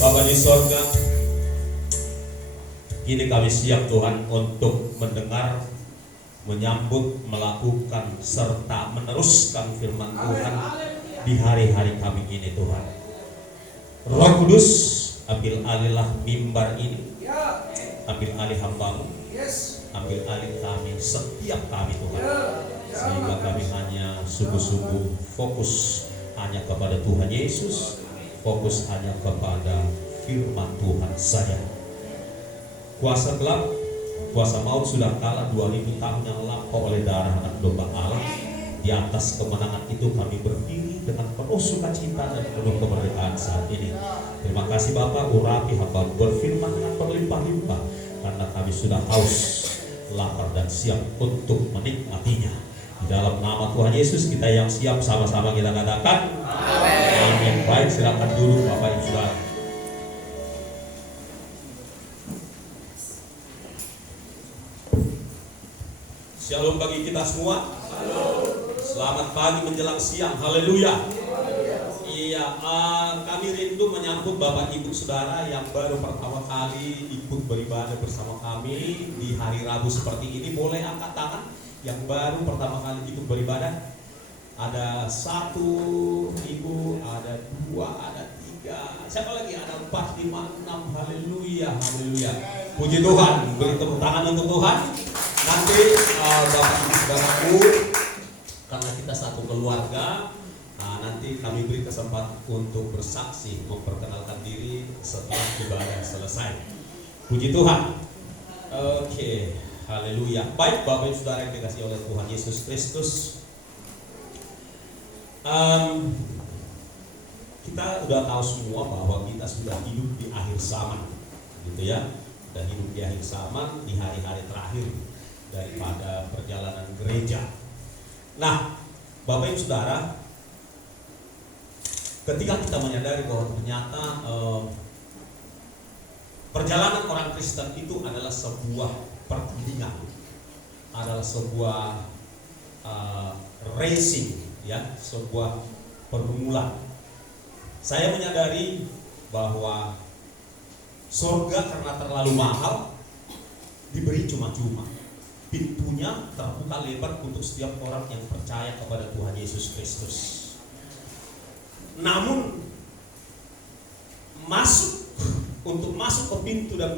Bapa di sorga, kini kami siap Tuhan untuk mendengar, menyambut, melakukan, serta meneruskan firman Tuhan di hari-hari kami ini Tuhan. Roh Kudus, ambil alihlah mimbar ini, ambil alih hamba-Mu, ambil alih kami, setiap kami Tuhan, sehingga kami hanya sungguh-sungguh fokus hanya kepada Tuhan Yesus, fokus hanya kepada firman Tuhan saja. Kuasa gelap, kuasa maut sudah kalah 2000 tahun yang lampau oleh darah anak domba Allah. Di atas kemenangan itu kami berdiri dengan penuh sukacita dan penuh kemerdekaan saat ini. Terima kasih Bapa, urapi hamba berfirman dengan berlimpah-limpah, karena kami sudah haus, lapar dan siap untuk menikmatinya. Di dalam nama Tuhan Yesus kita yang siap, sama-sama kita katakan amin. Baik, silakan dulu Bapak Ibu Saudara. Shalom bagi kita semua. Selamat pagi menjelang siang. Haleluya. Iya, kami rindu menyambut Bapak Ibu Saudara yang baru pertama kali ikut beribadah bersama kami di hari Rabu seperti ini. Boleh angkat tangan yang baru pertama kali ikut beribadah. Ada 1 ibu, ada 2, ada 3. Siapa lagi? Ada 4, 5, 6. Haleluya, haleluya. Puji Tuhan. Beri tepuk tangan untuk Tuhan. Nanti Bapak Ibu Saudaraku, karena kita satu keluarga, nanti kami beri kesempatan untuk bersaksi, memperkenalkan diri setelah ibadah selesai. Puji Tuhan. Oke, haleluya. Baik Bapak Ibu Saudara yang dikasihi oleh Tuhan Yesus Kristus, kita udah tahu semua bahwa kita sudah hidup di akhir zaman, gitu ya. Dan hidup di akhir zaman, di hari-hari terakhir daripada perjalanan gereja. Nah, Bapak Ibu Saudara, ketika kita menyadari bahwa ternyata perjalanan orang Kristen itu adalah sebuah pertandingan, adalah sebuah racing, ya, sebuah pergumulan. Saya menyadari bahwa surga karena terlalu mahal diberi cuma-cuma. Pintunya terbuka lebar untuk setiap orang yang percaya kepada Tuhan Yesus Kristus. Namun untuk masuk ke pintu dan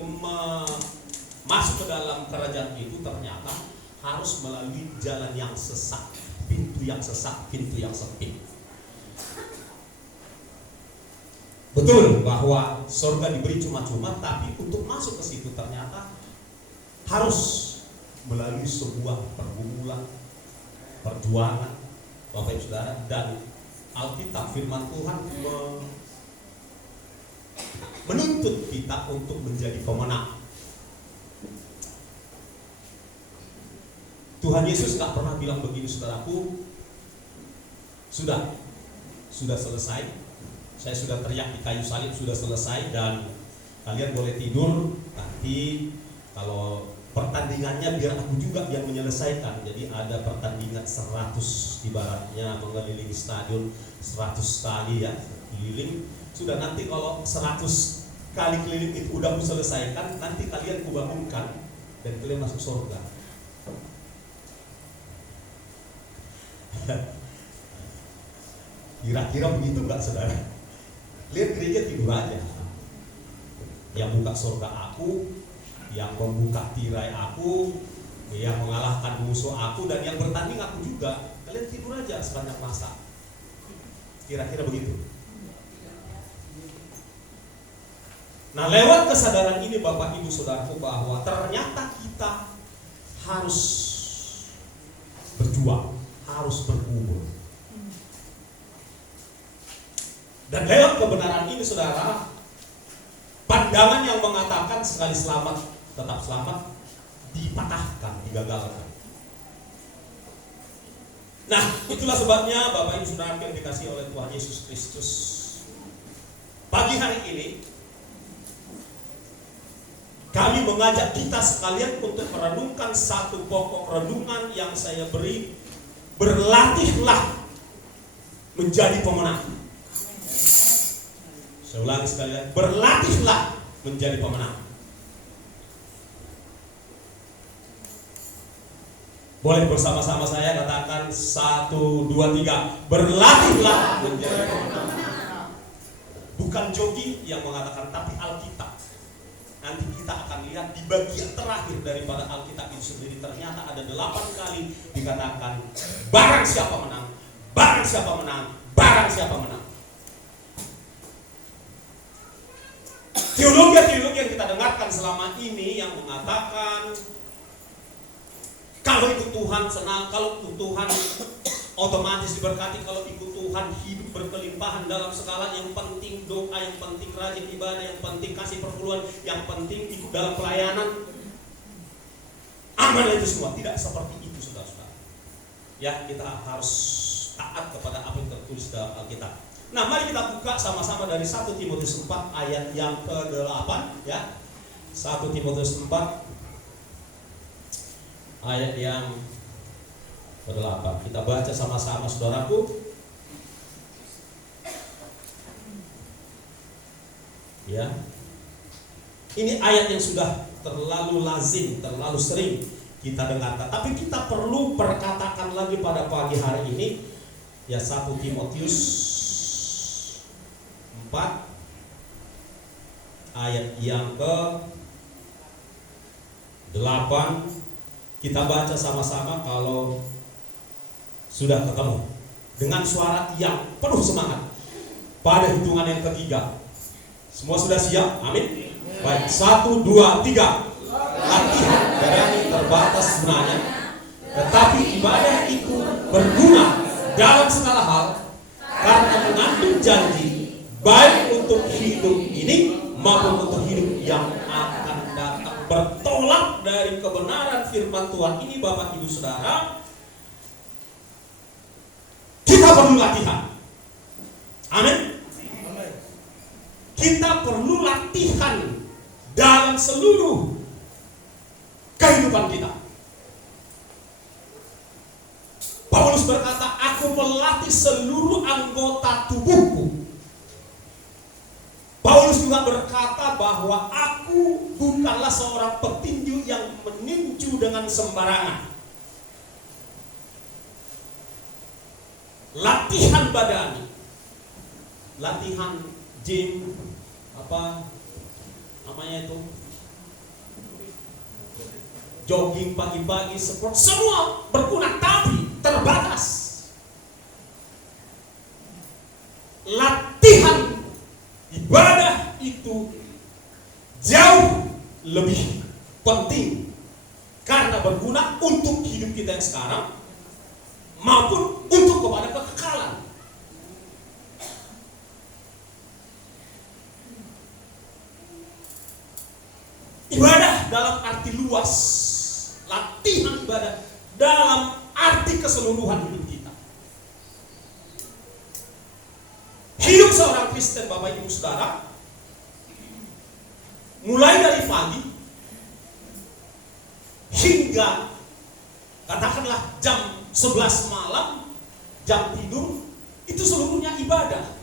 masuk ke dalam kerajaan itu ternyata harus melalui jalan yang sesat, pintu yang sesat, pintu yang sempit. Betul bahwa surga diberi cuma-cuma, tapi untuk masuk ke situ ternyata harus melalui sebuah pergumulan, perjuangan, Bapak Ibu Saudara. Dan Alkitab firman Tuhan menuntut kita untuk menjadi pemenang. Tuhan Yesus gak pernah bilang begini, saudaraku, sudah selesai, saya sudah teriak di kayu salib, sudah selesai dan kalian boleh tidur, nanti kalau pertandingannya biar aku juga yang menyelesaikan. Jadi ada pertandingan 100, ibaratnya mengelilingi stadion 100 kali ya, keliling. Sudah nanti kalau 100 kali keliling itu udah aku selesaikan, nanti kalian kubangunkan dan kalian masuk surga. Kira-kira begitu enggak saudara? Lihat gereja tidur aja. Yang buka surga aku, yang membuka tirai aku, yang mengalahkan musuh aku, dan yang bertanding aku juga. Kalian tidur aja sepanjang masa. Kira-kira begitu. Nah, lewat kesadaran ini Bapak Ibu Saudaraku, bahwa ternyata kita harus berjuang, harus bergumul. Dan lewat kebenaran ini saudara, pandangan yang mengatakan sekali selamat tetap selamat dipatahkan, digagalkan. Nah, itulah sebabnya Bapak Ibu Saudara yang dikasihi oleh Tuhan Yesus Kristus, pagi hari ini kami mengajak kita sekalian untuk merenungkan satu pokok renungan yang saya beri, berlatihlah menjadi pemenang. Saya ulangi sekali lagi, berlatihlah menjadi pemenang. Boleh bersama-sama saya katakan 1, 2, 3. Berlatihlah menjadi pemenang. Bukan jogi yang mengatakan, tapi Alkitab. Nanti kita akan lihat di bagian terakhir daripada Alkitab itu sendiri, ternyata ada 8 kali dikatakan barang siapa menang, barang siapa menang, barang siapa menang. Teologi yang kita dengarkan selama ini yang mengatakan kalau ikut Tuhan senang, kalau ikut Tuhan otomatis diberkati, kalau ikut Tuhan hidup berkelimpahan dalam segala, yang penting doa, yang penting rajin ibadah, yang penting kasih perpuluhan, yang penting ikut dalam pelayanan. Aman itu semua. Tidak seperti itu saudara-saudara. Ya, kita harus taat kepada apa yang tertulis dalam Alkitab. Nah, mari kita buka sama-sama dari 1 Timotius 4 ayat yang ke-8 ya. 1 Timotius 4 ayat yang ke-8. Kita baca sama-sama saudaraku. Ya. Ini ayat yang sudah terlalu lazim, terlalu sering kita dengarkan, tapi kita perlu perkatakan lagi pada pagi hari ini. Ya, 1 Timotius 4 ayat yang ke-8. Kita baca sama-sama kalau sudah ketemu dengan suara yang penuh semangat pada hitungan yang ketiga. Semua sudah siap? Amin. Baik, 1, 2, 3. Latihan berani terbatas gunanya, tetapi ibadah itu berguna dalam segala hal karena mengandung janji, baik untuk hidup ini maupun untuk hidup yang akan datang. Bertolak dari kebenaran firman Tuhan ini Bapak Ibu Saudara, kita perlu latihan. Amin. Kita perlu latihan dalam seluruh kehidupan kita. Paulus berkata, aku melatih seluruh anggota tubuhku. Paulus juga berkata bahwa aku bukanlah seorang petinju yang meninju dengan sembarangan. Latihan badani, latihan gym, apa namanya itu, jogging pagi-pagi, sport, semua berguna, tapi terbatas. Latihan ibadah itu jauh lebih penting karena berguna untuk hidup kita yang sekarang maupun untuk kepada kekekalan. Ibadah dalam arti luas, latihan ibadah dalam arti keseluruhan hidup kita. Hidup seorang Kristen Bapak Ibu Saudara, mulai dari pagi hingga katakanlah jam 11 malam, jam tidur, itu seluruhnya ibadah.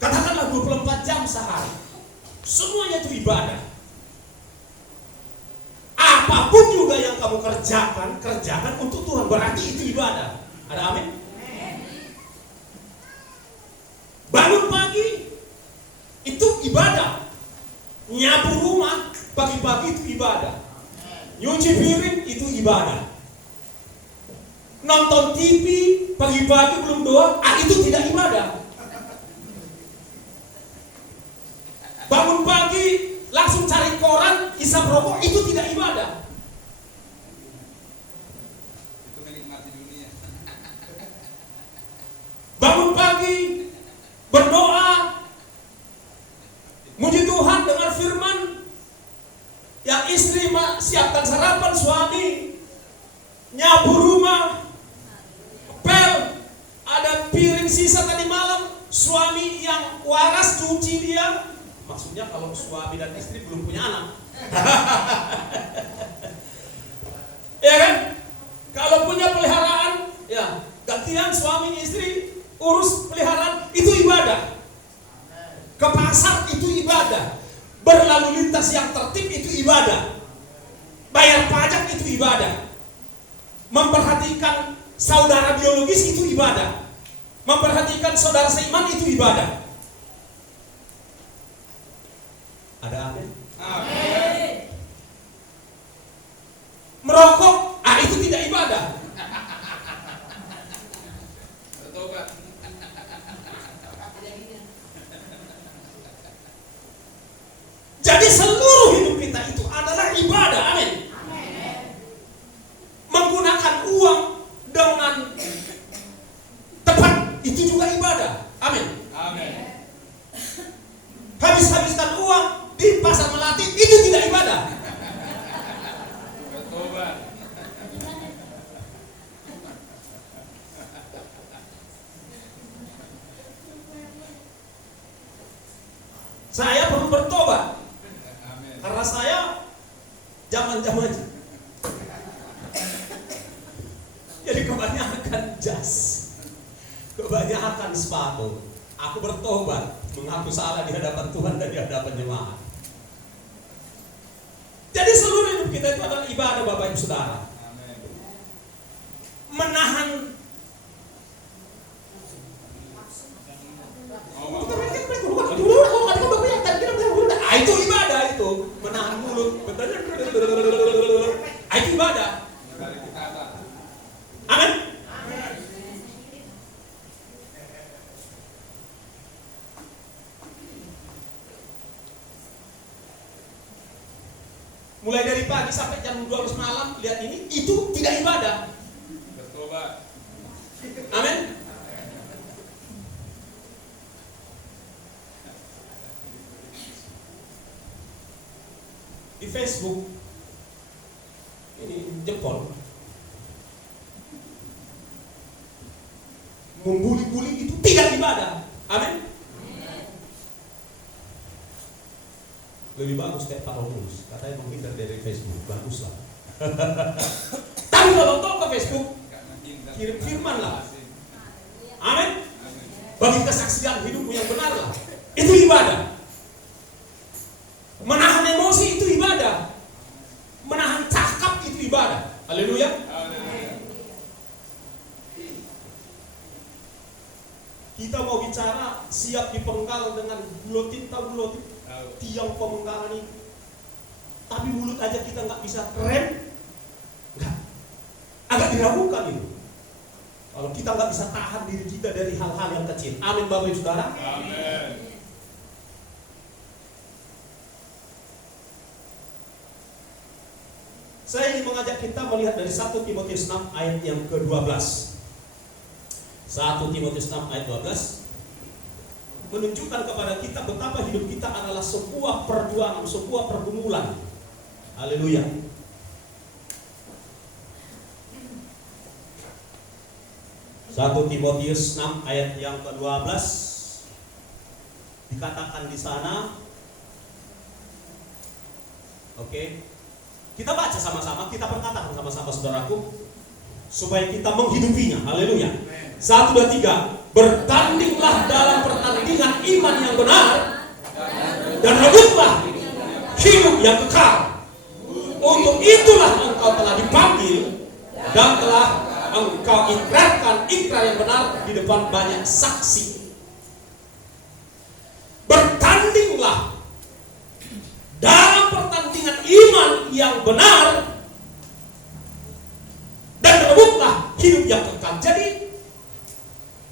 Katakanlah 24 jam sehari, semuanya itu ibadah. Apapun juga yang kamu kerjakan untuk Tuhan, berarti itu ibadah. Ada amin? Bangun pagi itu ibadah. Nyapu rumah pagi-pagi itu ibadah. Nyuci piring itu ibadah. Nonton TV pagi-pagi belum doa, itu tidak ibadah. Bangun pagi langsung cari koran, isap rokok, itu tidak ibadah. Itu menikmati dunia. Bangun pagi berdoa, muji Tuhan dengar firman. Yang istri siapkan sarapan, suami nyapu rumah, pel, ada piring sisa tadi malam, suami yang waras cuci dia. Maksudnya kalau suami dan istri belum punya anak. Ya kan? Kalau punya peliharaan, ya gantian suami istri urus peliharaan, itu ibadah. Ke pasar itu ibadah. Berlalu lintas yang tertib itu ibadah. Bayar pajak itu ibadah. Memperhatikan saudara biologis itu ibadah. Memperhatikan saudara seiman itu ibadah. Ada amin? Amin. Merokok, itu tidak ibadah. Bertobat. Jadi seluruh hidup kita itu adalah ibadah, amin. Menggunakan uang dengan tepat itu juga ibadah, amin. Amin. Habis-habiskan uang di pasar melati itu tidak ibadah. Bertobat. Saya perlu bertobat Amin. karena saya zaman-zaman jadi kebanyakan jas, kebanyakan sepatu. Aku bertobat, mengaku salah di hadapan Tuhan dan di hadapan jemaat. Jadi seluruh hidup kita itu adalah ibadah, Bapak Ibu Saudara. Amin. Menahan itu ibadah, itu menahan mulut, itu ibadah. Dari kata. Amin. Mulai dari pagi sampai jam 12 malam, lihat ini, itu tidak ibadah. Bertobat. Amin. Di Facebook ini jempol membuli-buli itu tidak ibadah. Amin. Lebih bagus kayak Pak Romus, katanya menghindar dari Facebook, bagus lah. Tapi kalau tahu ke Facebook, kirim firman lah. Amin. Bagi kesaksian hidupmu yang benar lah. Itu ibadah. Menahan emosi itu ibadah. Menahan cakap itu ibadah. Haleluya. Kita mau bicara siap dipenggal dengan bulotin, tahu bulotin? Tiang pemenggalan itu. Tapi mulut aja kita nggak bisa rem, nggak. Agak diragukan itu. Kalau kita nggak bisa tahan diri kita dari hal-hal yang kecil. Amin, Bapak Ibu Saudara. Amin. Saya ingin mengajak kita melihat dari 1 Timotius 6 ayat yang ke-12. 1 Timotius 6 ayat 12 menunjukkan kepada kita betapa hidup kita adalah sebuah perjuangan, sebuah pergumulan. Haleluya. Satu Timotius 6 ayat yang ke-12 dikatakan di sana. Oke. Kita baca sama-sama, kita perkatakan sama-sama saudaraku supaya kita menghidupinya. Haleluya. 1, 2, 3. Bertandinglah dalam pertandingan iman yang benar dan rebutlah hidup yang kekal. Untuk itulah engkau telah dipanggil dan telah engkau ikrarkan ikrar yang benar di depan banyak saksi. Bertandinglah dalam pertandingan iman yang benar dan rebutlah hidup yang kekal. Jadi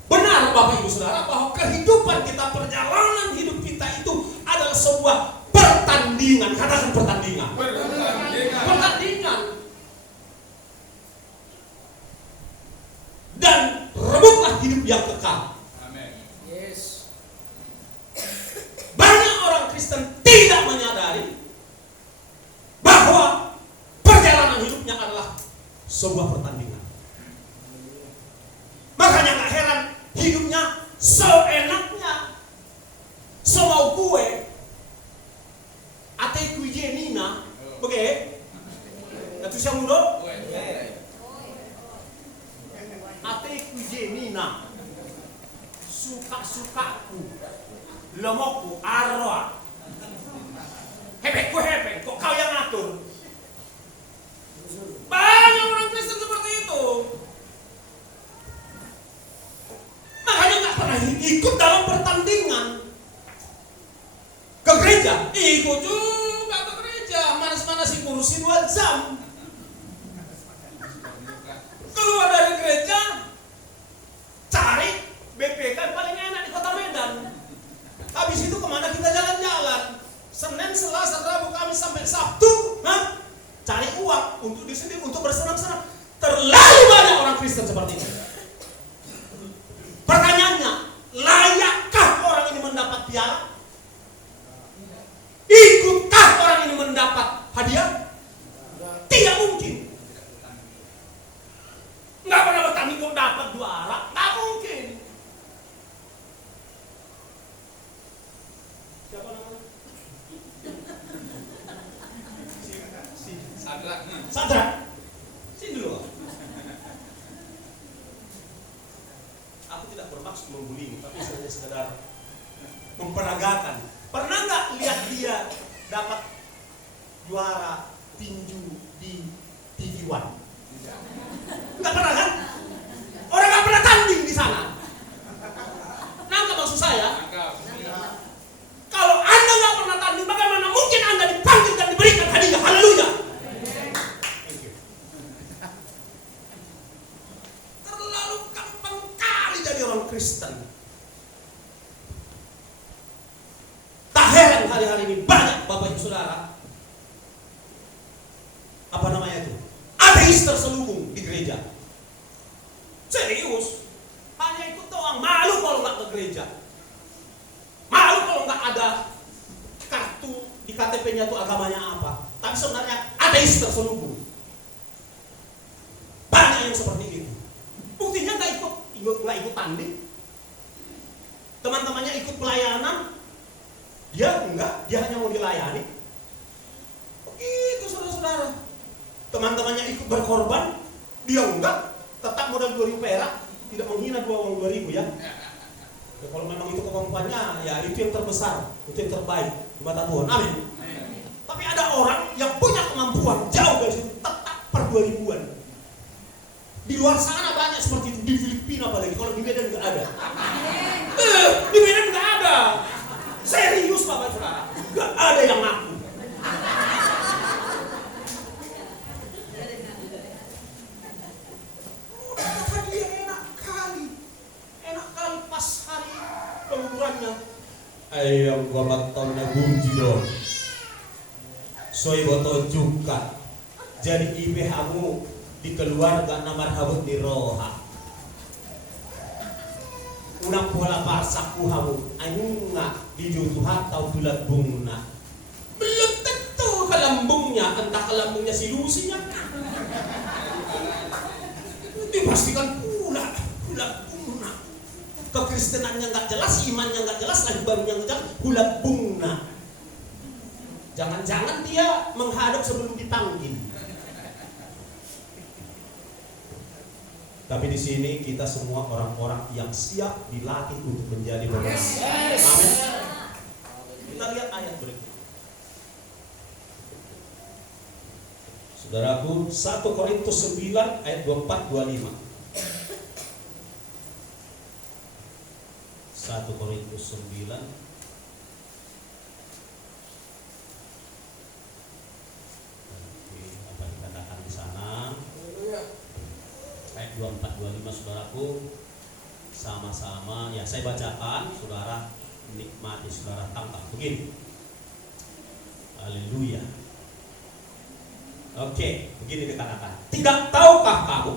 benar Bapak Ibu Saudara bahwa kehidupan kita, perjalanan hidup kita itu adalah sebuah sebuah pertandingan. Katakan pertandingan. Pertandingan. Pertandingan. Dan rebutlah hidup yang kekal. Amin. Yes. Banyak orang Kristen tidak menyadari bahwa perjalanan hidupnya adalah sebuah pertandingan. Makanya gak heran hidupnya seenaknya, semau gue, ate kuje nina, bagaimana? Itu siang muda, ate kuje nina, suka-sukaku, lemokku, arwah, hebek, kok kau yang ngatur? Banyak orang Kristen seperti itu. Makanya gak pernah ikut dalam pertandingan. Ke gereja, ikut juga ke gereja. Manas-manasin ngurusin 2 jam. Keluar dari gereja, cari BPK paling enak di kota Medan. Habis itu kemana kita jalan-jalan? Senin, Selasa, Rabu, Kamis sampai Sabtu, cari uang untuk di sini untuk bersenang-senang. Terlalu banyak orang Kristen seperti ini. Pertanyaannya, layakkah orang ini mendapat piala? Ikutkah orang ini mendapat hadiah? Tidak mungkin. Nggak pernah bertanding kok dapat juara, nggak mungkin. Siapa namanya? Sandra. Sini dulu. Aku tidak bermaksud membulimu, tapi hanya sekedar memperagakan. Pernah nggak lihat dia dapat juara tinju di TV One? Nggak pernah kan? Orang nggak pernah tanding di sana. Nangkap maksud saya? Kalau Anda nggak pernah tanding, bagaimana mungkin Anda dipanggil dan diberikan hadiah? Haleluya! Terlalu gampang kali jadi orang Kristen. Tak heran hari-hari ini banyak Bapak Ibu Saudara, apa namanya itu, ateis terselubung di gereja. Serius, hanya ikut doang. Malu kalau nggak ke gereja. Malu kalau nggak ada kartu di KTP-nya tuh agamanya apa. Tapi sebenarnya ateis terselubung. Banyak yang seperti itu. Buktinya nggak ikut tanding. Teman-temannya ikut pelayanan, dia enggak, dia hanya mau dilayani. Begitu saudara-saudara. Teman-temannya ikut berkorban, dia enggak, tetap modal 2.000 perak, tidak menghina 2.000 ya. Ya, kalau memang itu kemampuannya, ya itu yang terbesar, itu yang terbaik di mata Tuhan. Amin. Tapi ada orang yang punya kemampuan jauh dari situ, tetap per 2.000-an. Di luar sana banyak seperti itu, di Filipina apalagi, kalau di Medan nggak ada. Di Medan nggak ada. Serius Bapak Saudara, nggak ada yang ngaku. Udah dia enak kali pas hari pengukurannya. Ayam gomatonnya bunji dong. Soy boto juga. Jadi IPH-mu di keluarga namar habut di roha. Unang pola barsak kuhamu ayunga di jutuhat tau tulat bungna. Belum tentu kelambungnya, entah kelambungnya si Lusinya. Dipastikan pula bungna. Kekristenannya nggak jelas, imannya nggak jelas, lahir barunya nggak jelas, hulat bungna. Jangan-jangan dia menghadap sebelum dipanggil. Tapi di sini kita semua orang-orang yang siap dilatih untuk menjadi pemenang. Amin. Kita lihat ayat berikut. Saudaraku, 1 Korintus 9 ayat 24-25. 1 Korintus 9 apa dikatakan di sana? Ayat 24-25 saudaraku, sama-sama ya saya bacakan, saudara nikmati, saudara tangkap begini. Haleluya. Oke, begini dikatakan. Tidak tahukah kamu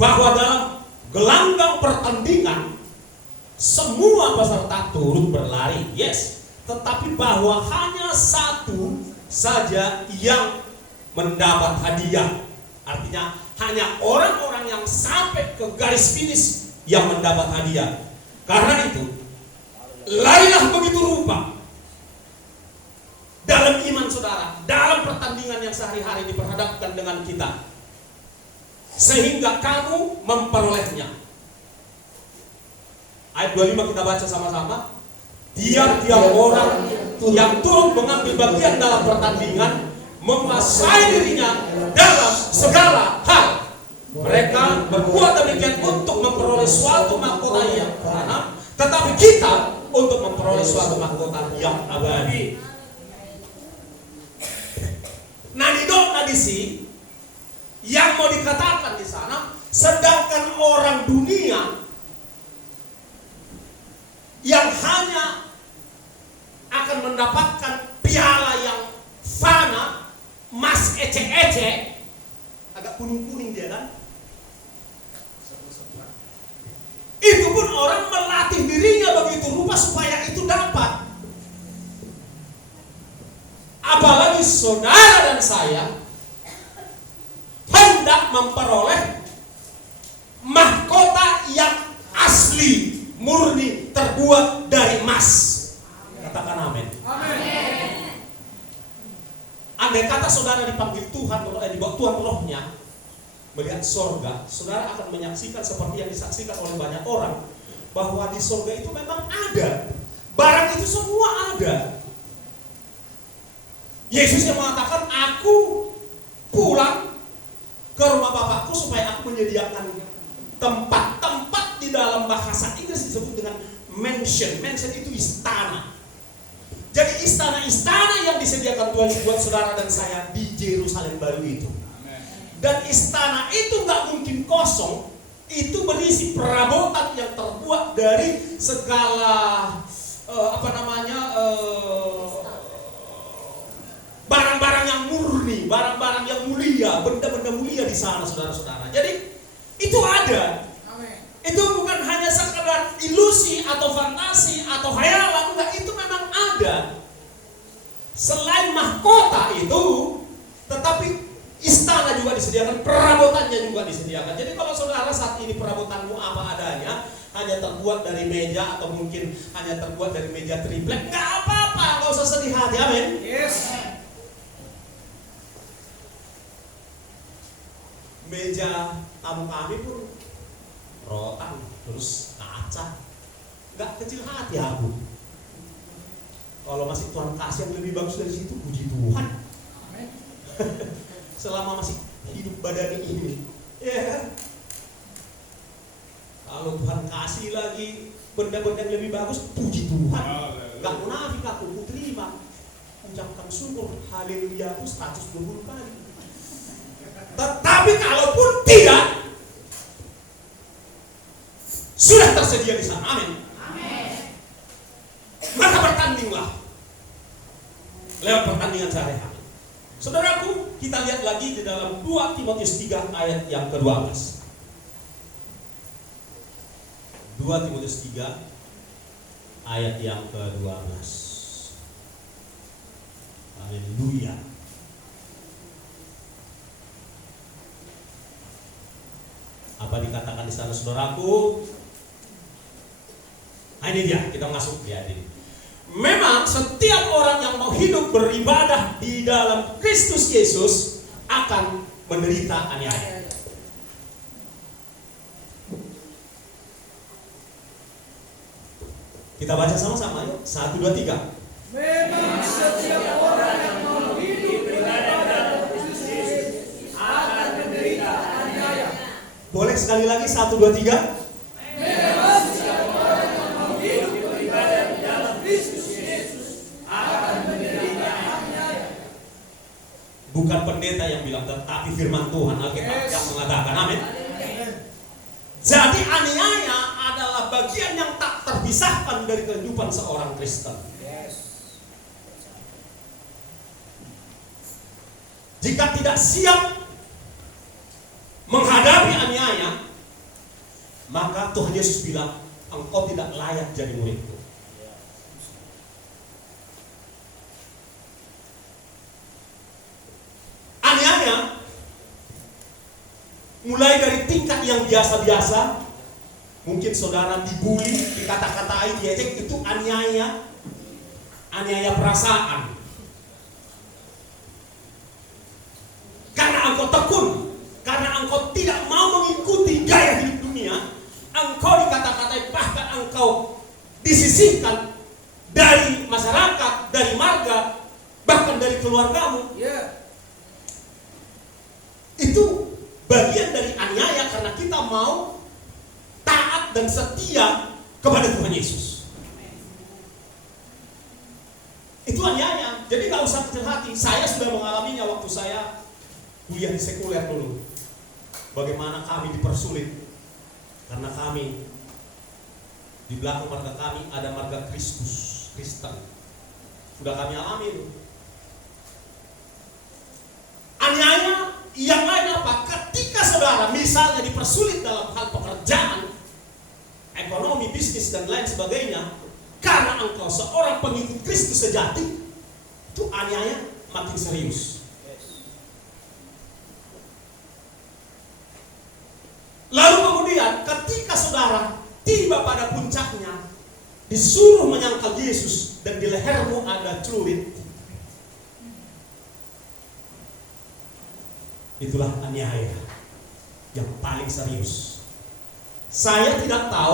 bahwa dalam gelanggang pertandingan semua peserta turut berlari? Yes. Tetapi bahwa hanya satu saja yang mendapat hadiah. Artinya hanya orang-orang yang sampai ke garis finish yang mendapat hadiah. Karena itu, larilah begitu rupa dalam iman saudara, dalam pertandingan yang sehari-hari diperhadapkan dengan kita, sehingga kamu memperolehnya. Ayat 25 kita baca sama-sama. Tiap-tiap orang yang turut mengambil bagian dalam pertandingan menguasai dirinya dalam segala hal. Mereka berbuat demikian untuk memperoleh suatu mahkota yang fana, tetapi kita untuk memperoleh suatu mahkota yang abadi. Nadisi yang mau dikatakan di sana, sedangkan orang dunia yang hanya akan mendapatkan piala yang fana, emas ece-ece, agak kuning-kuning dia kan. Itu pun orang melatih dirinya begitu rupa supaya itu dapat. Apalagi saudara dan saya hendak memperoleh mahkota yang asli, murni, terbuat dari emas. Katakan amin. Amin. Andai kata saudara dipanggil Tuhan, dibawa Tuhan rohnya melihat sorga, saudara akan menyaksikan seperti yang disaksikan oleh banyak orang, bahwa di sorga itu memang ada barang itu semua ada. Yesus yang mengatakan, aku pulang ke rumah Bapakku supaya aku menyediakan tempat di dalam bahasa Inggris disebut dengan mansion. Mansion itu istana. Jadi istana-istana yang disediakan Tuhan buat saudara dan saya di Yerusalem baru itu. Dan istana itu nggak mungkin kosong. Itu berisi perabotan yang terbuat dari segala barang-barang yang murni, barang-barang yang mulia, benda-benda mulia di sana, saudara-saudara. Jadi itu ada. Amen. Itu bukan hanya sekedar ilusi atau fantasi atau khayalan, enggak, itu memang ada. Selain mahkota itu, tetapi istana juga disediakan, perabotannya juga disediakan. Jadi kalau saudara saat ini perabotanmu apa adanya, hanya terbuat dari meja atau mungkin hanya terbuat dari meja triplek, nggak apa-apa, nggak usah sedih hati, amin. Yes. Meja tamu kami pun rotan, terus kaca, nggak kecil hati aku. Kalau masih Tuhan kasih yang lebih bagus dari situ, puji Tuhan. Amin. Selama masih hidup badan ini, ya. Kalau Tuhan kasih lagi benda-benda yang lebih bagus, puji Tuhan. Gak munafik aku terima. Ucapkan syukur, haleluya aku 120 kali. Tetapi kalaupun tidak, sudah tersedia di sana, amin. Maka bertandinglah lewat pertandingan sehari-hari. Saudaraku, kita lihat lagi di dalam 2 Timotius 3 ayat yang ke-12. 2 Timotius 3 ayat yang ke-12. Haleluya. Apa dikatakan di sana, saudaraku? Nah, ini dia, kita masuk di ayat ini. Memang setiap orang yang mau hidup beribadah di dalam Kristus Yesus akan menderita aniaya. Kita baca sama-sama yuk. 1, 2, 3. Memang setiap orang yang mau hidup beribadah dalam Kristus Yesus akan menderita aniaya. Boleh sekali lagi 1, 2, 3. Memang setiap orang yang mau hidup beribadah di dalam Kristus Yesus akan menderita aniaya. Bukan pendeta yang bilang, tetapi firman Tuhan Alkitab yang mengatakan, amin. Jadi aniaya adalah bagian yang tak terpisahkan dari kehidupan seorang Kristen. tidak siap menghadapi aniaya, maka Tuhan Yesus bilang, engkau tidak layak jadi muridku. Aniaya mulai dari tingkat yang biasa-biasa. Mungkin saudara dibully, dikata-katai, diejek, itu aniaya perasaan. Karena engkau tekun, karena engkau tidak mau mengikuti gaya hidup dunia, engkau dikata-katai, bahkan engkau disisihkan dari masyarakat, dari marga, bahkan dari keluargamu. Itu bagian dari aniaya karena kita mau taat dan setia kepada Tuhan Yesus. Itu aniaya. Jadi gak usah kecil hati. Saya sudah mengalaminya waktu saya kuliah di sekuler dulu. Bagaimana kami dipersulit karena kami di belakang marga kami ada marga Kristus, Kristen. Sudah kami alami itu. Aniaya yang lain apa? Ketika saudara misalnya dipersulit dalam hal pekerjaan, ekonomi, bisnis dan lain sebagainya, karena engkau seorang pengikut Kristus sejati, itu aniaya makin serius. Lalu kemudian ketika saudara tiba pada puncaknya, disuruh menyangkal Yesus dan di lehermu ada celurit, itulah aniaya yang paling serius. Saya tidak tahu